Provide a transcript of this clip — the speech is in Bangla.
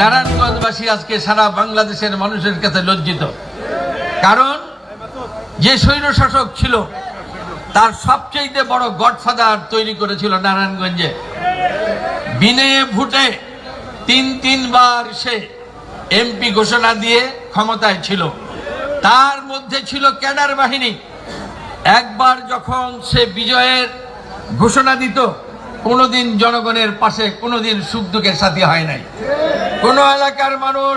নারায়ণগঞ্জবাসী আজকে সারা বাংলাদেশের মানুষের কাছে লজ্জিত, কারণ যে স্বৈরশাসক ছিল তার সবচেয়ে বড় গডফাদার তৈরি করেছিল নারায়ণগঞ্জে। বিনে ভোটে তিনবার সে এমপি ঘোষণা দিয়ে ক্ষমতায় ছিল। তার মধ্যে ছিল ক্যাডার বাহিনী। একবার যখন সে বিজয়ের ঘোষণা দিত, কোনোদিন জনগণের পাশে, কোনোদিন সুখ দুঃখের সাথী হয় নাই। কোন এলাকার মানুষ